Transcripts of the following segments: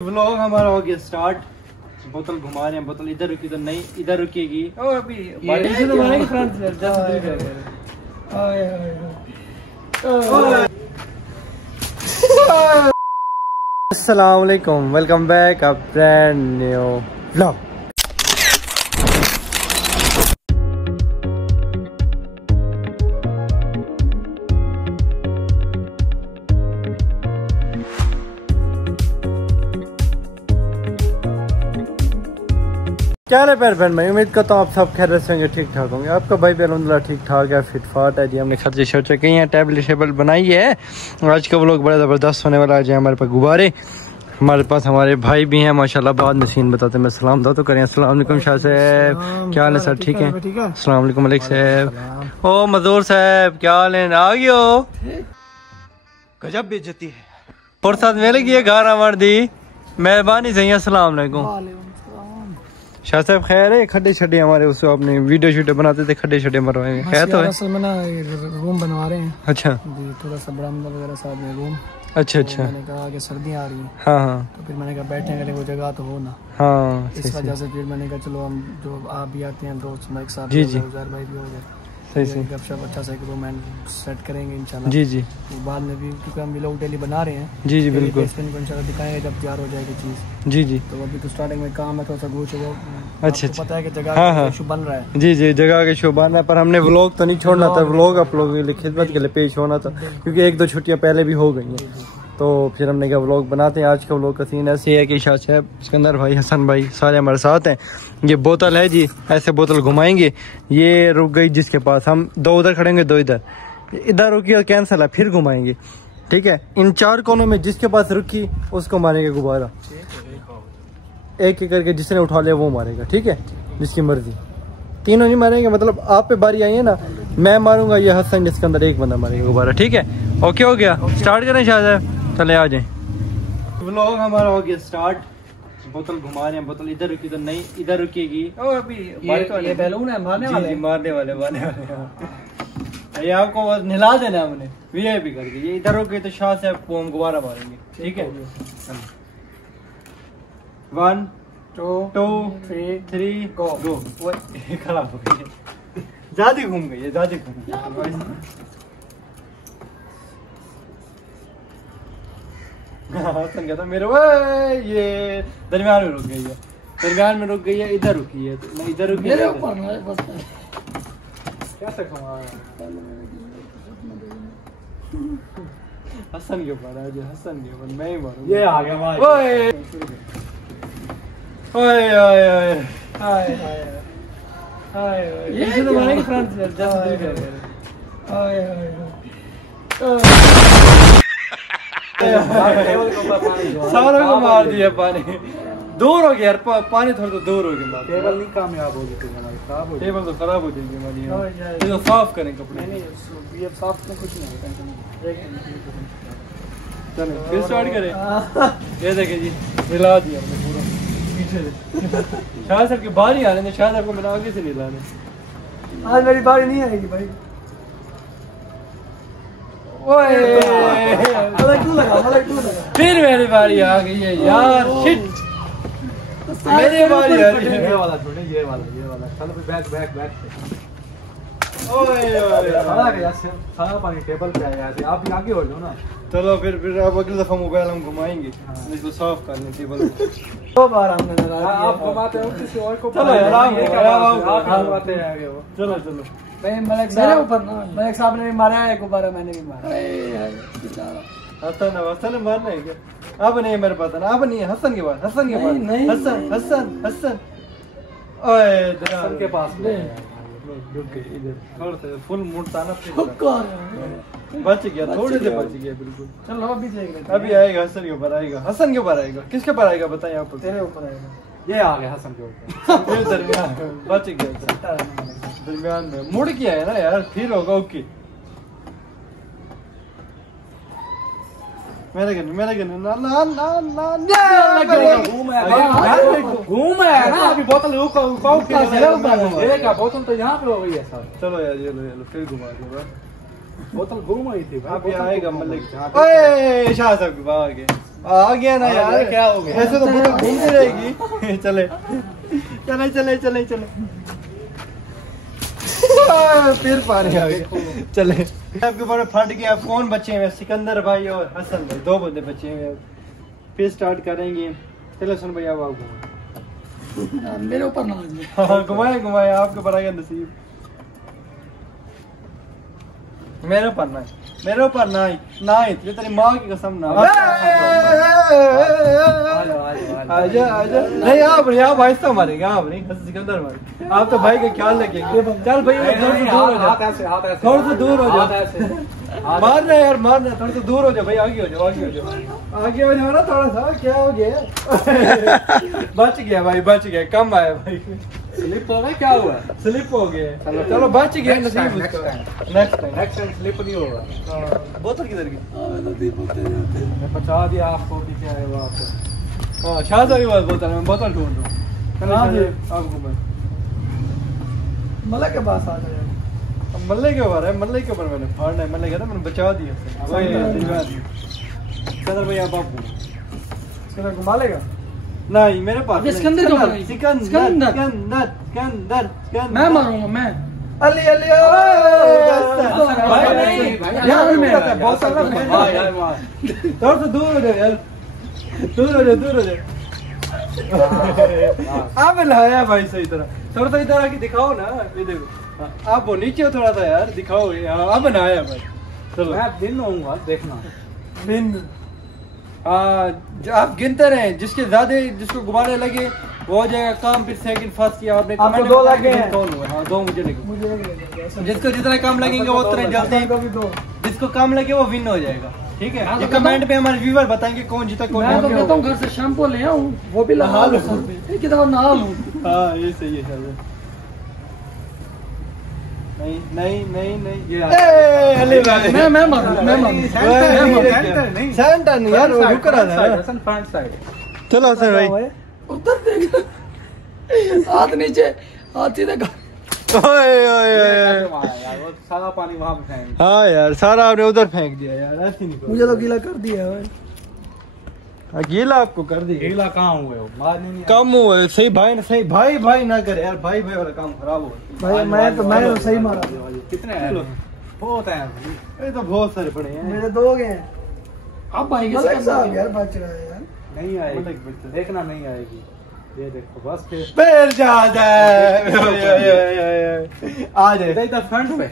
Vlog हमारा हो गया स्टार्ट। बोतल घुमा रहे हैं, बोतल इधर रुकी तो नहीं इधर रुकेगी। ओ अभी अस्सलाम वालेकुम, welcome back a brand new vlog. क्या है प्यारे बहन भाई, उम्मीद करता हूँ आप सब खैर से होंगे, ठीक ठाक होंगे। आपका भाई भी अल्हम्दुलिल्लाह ठीक ठाक है, फिट फाट है जी। हमने खर्चे शर्चे कही हैं, टेबल टेबल बनाई है। आज का व्लॉग बड़ा ज़बरदस्त होने वाला है जी। हमारे पास गुब्बारे, हमारे पास हमारे भाई भी हैं माशाल्लाह। बाद में सीन बताते मैं सलाम दो तो करें। अस्सलाम वालेकुम शाह साहब, क्या हाल है सर? ठीक है। अस्सलाम वालेकुम मलिक साहब। ओ मजदूर साहब क्या हाल है? आ गयो गजब बेइज्जती है। फुर्सत मिल गई है घर आवर दी, मेहरबानी सही। अस्सलाम वालेकुम शाह साहब, खैर है? खड्डे छड्डे हमारे उस आपने वीडियो शूडियो बनाते थे, खड्डे छड्डे मरवाए खैर तो है? असल में ना रूम बनवा रहे हैं। अच्छा जी, थोड़ा सा बरामदा वगैरह साथ में रूम। अच्छा अच्छा। मैंने कहा कि सर्दियाँ आ रही हैं। हाँ हाँ। तो फिर मैंने कहा बैठने के लिए कोई जगह तो हो ना। हाँ, इस वजह से फिर मैंने कहा चलो हम जो आप भी आते हैं दोस्त एक साथ, जी जी, उज़ैर भाई भी हो गए, सही सही गपशप अच्छा सा एक रूम सेट करेंगे इंशाल्लाह। जी जी। बाद में भी क्योंकि हम लोग डेली बना रहे हैं। जी जी बिल्कुल। इंशाल्लाह दिखाएंगे जब तैयार हो जाएगी चीज़। जी जी। तो अभी तो स्टार्टिंग में काम है, थोड़ा सा कुछ वो अच्छा पता है कि जगह हाँ हाँ बन रहा है। जी जी, जगह के शो बन रहा है, पर हमने व्लॉग तो नहीं छोड़ना था। व्लॉग आप लोगों के लिए खिदमत के लिए पेश होना था, क्योंकि एक दो छुट्टियाँ पहले भी हो गई हैं। तो फिर हमने कहा व्लॉग बनाते हैं। आज का व्लॉग का सीन ऐसे है कि शाह साहब, सिकंदर भाई, हसन भाई सारे हमारे साथ हैं। ये बोतल है जी, ऐसे बोतल घुमाएंगे। ये रुक गई जिसके पास, हम दो उधर खड़ेंगे दो इधर, इधर रुकी और कैंसिल है, फिर घुमाएंगे। ठीक है, इन चार कोनों में जिसके पास रुकी उसको मारेंगे गुब्बारा, एक एक करके जिसने उठा लिया वो मारेगा। ठीक है, जिसकी मर्जी, तीनों नहीं मारेंगे। मतलब आप पे बारी आई है ना, मैं मारूंगा, ये हसन जिसके अंदर एक बंदा मारेगा गुब्बारा। ठीक है, ओके हो गया? स्टार्ट करें शाह साहब, चले आ जाए। व्लॉग हमारा हो गया स्टार्ट। बोतल घुमा रहे हैं, बोतल इधर रुकी तो नहीं इधर रुकेगी। ओ अभी ये बैलून है मारने वाले, मारने वाले ये आपको निला देना हमने, वीआईपी कर दी। ये इधर रुके तो शाह साहब को हम गुब्बारा मारेंगे। ठीक है, 1 2 3 गो। खराब हो गई, ज्यादा घूम गई, ज्यादा घूम गई। हसन कहता मेरे वो ये दरमियान में रुक गई है, दरमियान में रुक गई है, इधर रुकी है तो मैं इधर रुकी मेरे ऊपर ना बस कैसे हसन के ऊपर है, हसन के ऊपर मैं ही मारूंगा। ये आ गया भाई। ओए ओए ओए हाय हाय हाय, ये तो मारेंगे फ्रंट से जस्ट दूर कर। ओए ओए सारों को मार दिया पानी, दूर हो गया यार पानी, थोड़ा तो दूर हो गया। टेबल नहीं कामयाब होगी, टेबल तो खराब हो जाएगी हमारी। तो साफ करें कपड़े, नहीं ये साफ में कुछ नहीं है। चलो फिर स्टार्ट करें। ये देखें जी, हिला दिया हमने पूरा पीछे से। शाह साहब की बारी आ रही है, शाह साहब को मैंने आगे से नहीं लाने। आज मेरी बारी नहीं आएगी भाई। ओए फिर मेरी बारी आ गई है यार, शिट मेरी बारी आ रही है। ये वाला छोड़े, ये वाला चल बैक बैक बैक। ओए ओए सारा पानी टेबल पे आया है, आप भी आगे हो जाओ ना। चलो फिर अब अगली दफा मोबाइल हम घुमाएंगे, इसको साफ कर लें टेबल को। दो बार हमने लगा दिया, आप घुमाते हो किसी और को। चलो यार आप घुमाते हैं आगे वो। चलो चलो मलिक साहब ऊपर ना, मलिक साहब ने भी मारा है गुब्बारा, मैंने भी मारा। हसन मारना है क्या? अब नहीं मेरे पास ना, अब नहीं, हसन के पास, हसन के पास, हसन हसन हसन। ओए हसन के पास रुक गए इधर, थोड़ा सा फुल मुड़ता ना, बच गया, थोड़े से बच गया बिल्कुल। चलो अभी देख, अभी आएगा हसन के ऊपर आएगा, हसन के ऊपर आएगा। किसके ऊपर आएगा बताइए आप? तेरे ऊपर आएगा। ये आ गया हसन के ऊपर, ये दरमियान बच गया, दरमियान में मुड़ गया है ना यार, फिर होगा। ओके मेरे ना ना ना ना घूम है ना, अभी बोतल बोतल तो यहाँ पे हो गई है सर। चलो यार ये लो फिर घुमा दो, बोतल घूम आई थी। अभी आएगा मलिक, शाह साहब के आ गया ना यार, क्या हो गया? ऐसे तो पूरा घूमती रहेगी। चले चले चले चले चले फिर पानी आ गया। चले आपके ऊपर फट गया। आप कौन बच्चे हैं? सिकंदर भाई और हसन भाई, दो बंदे बच्चे हैं। फिर स्टार्ट करेंगे। चलो सुन भैया आप मेरे ऊपर ना घुमाए घुमाए, आपके ऊपर आ गया नसीब। मेरे ऊपर ना, मेरे ऊपर ना ये तेरी माँ की कसम ना। आजा आजा, नहीं आप आप आहिस्ता मारेंगे, आप नहीं सिकंदर भाई, आप तो भाई का ख्याल रखेंगे। चल भाई थोड़ा सा दूर हो जाओ, थोड़ा सा दूर हो जाओ। मार रहे यार, मार रहे, थोड़ा सा दूर हो जाओ भाई, आगे हो जाओ, आगे हो जाओ, आगे हो जाओ ना थोड़ा सा। क्या हो गया? बच गया भाई, बच गया, कम आया भाई। स्लिप हो गया, क्या हुआ? स्लिप हो गया। चलो बच गया। नेक्स्ट टाइम स्लिप नहीं होगा। बोतल किधर गई? मैं पहुंचा दिया आपको कि क्या है वहाँ पे। हाँ शायद अभी बात बोतल में, बोतल ढूंढ लो आपको। मल्ला के पास आ जाए। मल्ले के ऊपर है, मल्ले के ऊपर मैंने फाड़ना है। मल्ले कहता मैंने बचा दिया। सिकंदर भाई आप सिकंदर घुमा लेगा? नहीं मेरे पास सिकंदर मैं मारूंगा मैं। अली अली थोड़ा सा दूर हो जाओ यार, दूर हो जाओ, दूर हो जाओ। आप लाया भाई सही तरह, थोड़ा सा इधर आके दिखाओ ना। ये देखो आप वो नीचे हो थोड़ा सा यार, दिखाओ। अब बनाया भाई। चलो मैं दिन होऊंगा, देखना दिन। आप गिनते रहे, जिसके ज्यादा जिसको घुमाने लगे वो हो जाएगा काम। फिर सेकंड फर्स्ट किया आपने, आपको 2 लगे हैं। हाँ 2 मुझे लगे। मुझे जिसको जितना काम लगेंगे वो उतना जल्दी, जिसको काम लगे वो विन हो जाएगा। ठीक है, ये कमेंट पे हमारे व्यूअर बताएंगे कौन जीता कौन नहीं। मैं तो कहता हूँ घर से शैम्पू ले आऊँ, वो भी लगा लो सर पे, कितना नहा लूँ। हाँ ये सही है शायद। नहीं नहीं नहीं नहीं, ये अली भाई मैं मारूं, मैं मारूं। सेंटर नहीं यार, वो रुक रहा था। Front side. चलो सर भाई उधर देख, हाथ नीचे, हाथ सीधे कर। ओए ओए वो सारा पानी वहाँ पे फेंक। हाँ यार सारा आपने उधर फेंक दिया यार, ऐसे नहीं। मुझे तो गीला कर दिया है। गीला आपको कर दिया? गीला कहाँ हुए हो? मारने नहीं कम हुआ सही भाई ने, सही भाई भाई ना करे यार, भाई भाई वाला काम खराब हो। भाई मैं तो सही मारा। कितने हैं? बहुत हैं। ये तो बहुत सारे पड़े हैं। मेरे 2 गए। अब भाई के साथ यार बच रहा है यार। नहीं आएगी, देखना नहीं आएगी। ये देखो बस फिर जा जाए आ जाए इधर फ्रंट पे,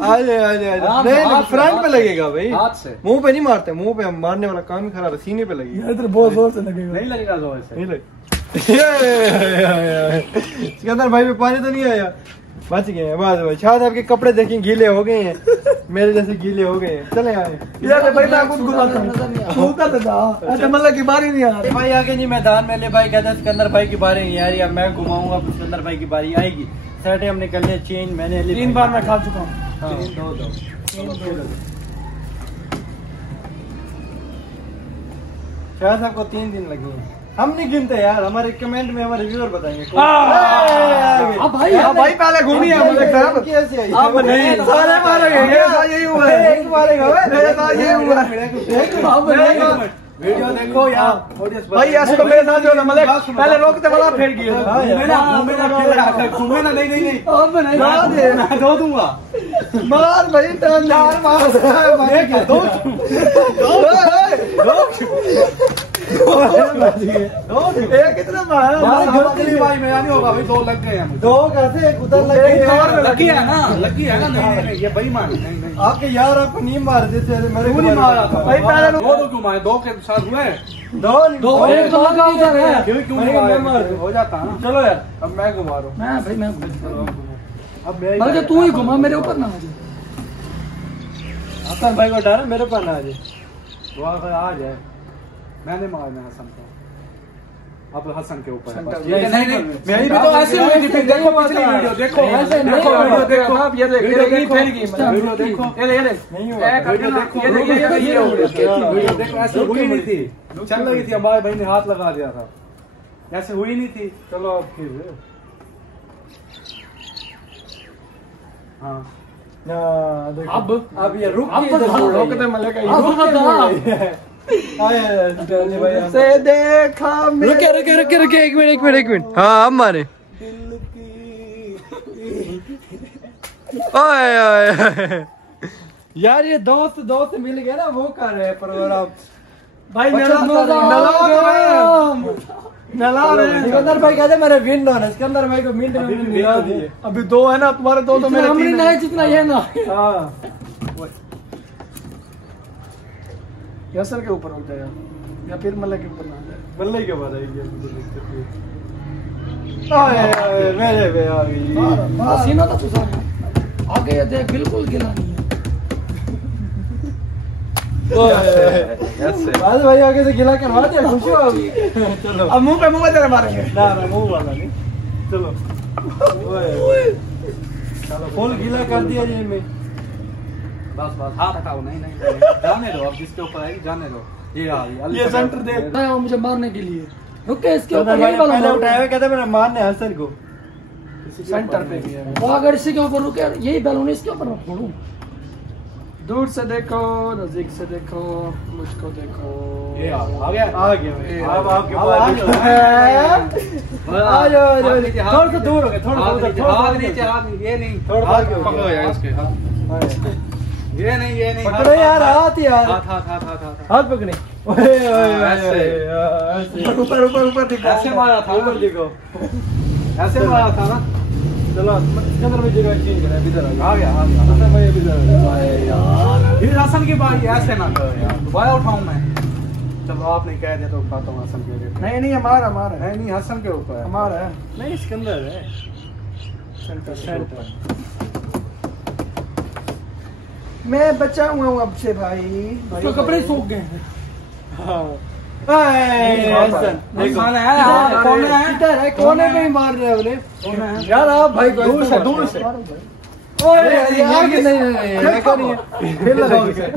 आ जाए नहीं फ्रंट पे लगेगा भाई, हाथ से। मुंह पे नहीं मारते, मुंह पे हम मारने वाला काम ही खराब है। सीने पे लगेगा। इधर बहुत जोर से लगेगा। नहीं लगेगा जोर से, नहीं लगे। सिकंदर भाई पे पानी तो नहीं आया, बच गए हैं। बाद भाई शायद आपके कपड़े देखें गीले हो गए हैं, मेरे जैसे गीले हो गए हैं। चले आए यार भाई मैं खुद घुमाता हूं, तू कर जा। अच्छा मतलब की बारी नहीं आ रही भाई, आगे नहीं मैदान में। ले भाई कहता है सिकंदर भाई की बारी नहीं आ रही, अब मैं घुमाऊंगा, सिकंदर भाई की बारी आएगी। सैटरडे हमने कर लिया चेंज, मैंने 3 बार मैं खा चुका हूँ। शायद आपको 3 दिन लगे हैं। हम नहीं गिनते यार, हमारे कमेंट में हमारे व्यूअर बताएंगे। भाई पहले घूमी है मुझे खराब कैसे आई? अब नहीं सारे मारेंगे, यही हुआ है। एक मारेगा मेरे साथ यही हुआ है। वीडियो देखो यार भाई, ऐसे तो मेरे साथ जो है मतलब पहले रोकते वाला फेर गया। घूमे ना, नहीं नहीं नहीं, अब नहीं मैं दो दूंगा। मार भाई, टर्न मार दो कितना मारा भाई, मैं नहीं होगा भाई, 2 लग गए हैं। 2 कैसे? एक उधर लगी है ना, लगी है ना। नहीं ये बेईमान नहीं नहीं, आपके यार आपको नहीं मार देते, मेरे को नहीं मारा था भाई। पहले 2 क्यों मारे? 2 के साथ हुए 2 एक तो लगा उधर है। क्यों नहीं मारे? हो जाता ना। चलो यार अब मैं घुमा रहा हूँ। मैं भाई मैं अब मतलब तू ही घुमा, मेरे ऊपर ना आ जाए। हसन भाई को डर, मेरे पर ना आ जाए। वो अगर आ जाए, मैंने मारना हसन को, अब हसन के ऊपर है। नहीं नहीं, मेरी भी तो ऐसे हुई थी। देखो पिछली वीडियो देखो, ऐसे नहीं, देखो वीडियो देखो, आप ये देख, वीडियो ये देखो, फेर गई, वीडियो देखो, ये नहीं हुआ। वीडियो देखो, वीडियो देखो, ऐसे हुई नहीं थी, चल रही थी, हमारे भाई ने हाथ लगा दिया था, ऐसे हुई नहीं थी। चलो अब फिर हाँ अब अब ये रुक अब तो रोक दे मले का, से देखा रुके एक मिनट हाँ अब मारे ओए यार ये दोस्त मिल गया ना वो कर रहे हैं प्रोग्राम भाई नला रहे सिकंदर भाई कहते मेरे विन है सिकंदर भाई को मिनट में मिला दिए अभी 2 है ना तुम्हारे 2 तो मेरे 3 नहीं जितना ये ना हाँ यसर के ऊपर हो जाएगा या फिर मल्ले के ऊपर ना जाए बल्ले के ऊपर आएगी मेरे पे आ गई सीना तो तुझा आगे ये देख बिल्कुल गिला नहीं है बाद भाई आगे से गिला करवा दिया खुशी होगी चलो अब मुंह पे तेरे मारेंगे ना मुंह वाला नहीं चलो चलो फुल गीला कर दिया जी में बस हाथ हटाओ नहीं जाने दो अब जिसके ऊपर आएगी जाने दो ये सेंटर दे मुझे मारने के लिए रुके इसके ऊपर यही वाला पहले उठाया कहता मेरा मारने हसन को सेंटर पे भी है वो अगर इसी के ऊपर रुके यही बैलून इसके ऊपर मैं फोड़ूं दूर से देखो नजदीक से देखो मुझको देखो ये आ गया अब आपके आ जाओ थोड़ा सा दूर हो गए थोड़ा नीचे हाथ ये नहीं थोड़ा पकड़ो यार इसके ये नहीं पकड़ो यार हाथ पकड़े ऊपर दिखो ऐसे मारा था ऊपर दिखो ऐसे मारा था ना चलो सिकंदर भाई जगह चेंज करें इधर आ गया हसन भाई इधर यार फिर हसन की बात ऐसे ना करो यार दोबारा उठाऊं मैं चलो आपने कह दिया तो उठाता हूं हसन के ऊपर नहीं हमारा नहीं हसन के ऊपर है हमारा है नहीं सिकंदर है सेंटर मैं बचा हुआ हूँ अब से भाई तो कपड़े सूख गए हैं कोने में ही मार रहे हैं यार आप भाई दूर से आगे नहीं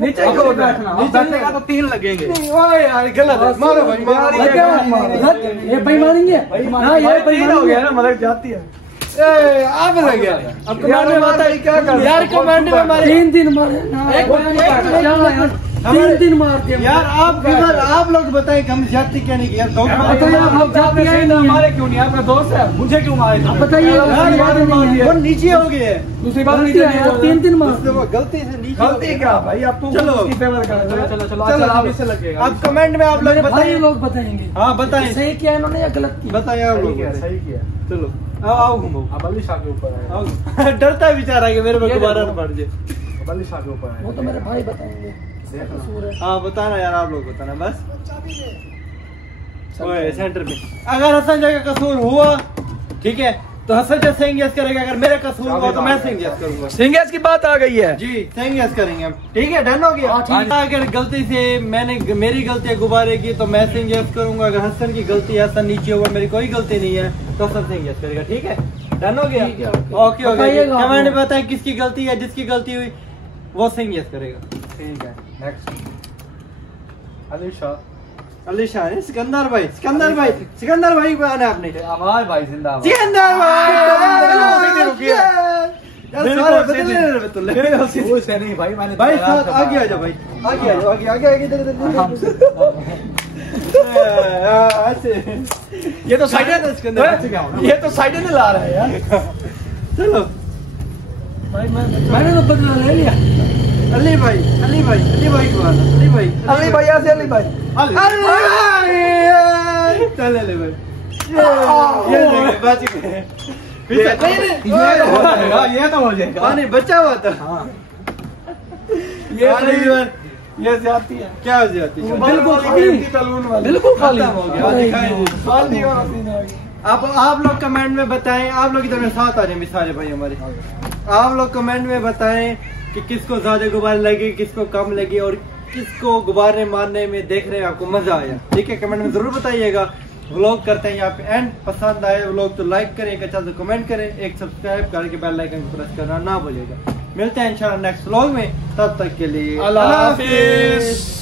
नीचे बैठने का तो 3 लगेंगे यार गलत मारो भाई ये भाई मारेंगे हाँ ये 3 हो गया ना मदद जाती है आप लग गया अब कमेंट में बताइए क्या कर यार कमेंट में मारे 3 दिन मारे 3 दिन मार दिया यार आप लोग बताएं हम जाति क्या नहीं किया हमारे क्यों नहीं आपका दोस्त है मुझे क्यों मारे बताइए वो नीचे हो गए दूसरी बात 3 दिन मार गलती से नीचे गलती क्या भाई आप तो चलो चलो आप इससे लगेगा आप कमेंट में आप लोग बताइए लोग बताएंगे हाँ बताएं सही किया इन्होंने या गलत किया बताइए आप लोग सही किया चलो आओ घूमो अब अली शाह के ऊपर है डरता है बेचारा कि मेरे को दोबारा पड़ जाए अब अली शाह के ऊपर है वो तो मेरे भाई बताएंगे हाँ बताना यार आप लोग बताना बस ओए सेंटर में अगर हसन जगह कसूर हुआ ठीक है तो हसन जो सेंग यस करेगा अगर मेरा कसूर हुआ तो मैं सेंग यस करूंगा सिंगेस की बात आ गई है जी सेंग यस करेंगे हम ठीक है डन हो गया अगर गलती से मेरी गलती है गुब्बारे की तो मैं सेंग यस करूंगा अगर हसन की गलती है हसन नीचे हुआ मेरी कोई गलती नहीं है तो हसन सेंग यस करेगा ठीक है डन हो गया ओके ओके कमेंट में बताएं किसकी गलती है जिसकी गलती हुई वो सेंग यस करेगा ठीक है नेक्स्ट अली शाह है सिकंदर भाई को आना आपने हमारे भाई जिंदाबाद सिकंदर भाई नहीं भाई मैंने भाई आगे आ जाओ भाई आगे ये तो साइड में ला रहा है यार चलो मैंने तो बदला ले लिया अली भाई को आना अली भाई चल ले भाई ये बच गए ये तो हो जाएगा पानी बचा हुआ था ये जाती है क्या जाती है बिल्कुल खाली हो गया आप लोग कमेंट में बताएं आप लोग इधर साथ आ जाए सारे भाई हमारे आप लोग कमेंट में बताएं कि किसको ज्यादा गुब्बारे लगे किसको कम लगे और किसको गुब्बारे मारने में देख रहे हैं आपको मजा आया ठीक है कमेंट में जरूर बताइएगा व्लॉग करते हैं यहाँ पे एंड पसंद आए व्लॉग तो लाइक करें एक अच्छा तो कमेंट करें एक सब्सक्राइब करके बेल आइकन को प्रेस करना ना भूलिएगा मिलते हैं इंशाल्लाह नेक्स्ट व्लॉग में तब तक के लिए अल्लाह हाफिज।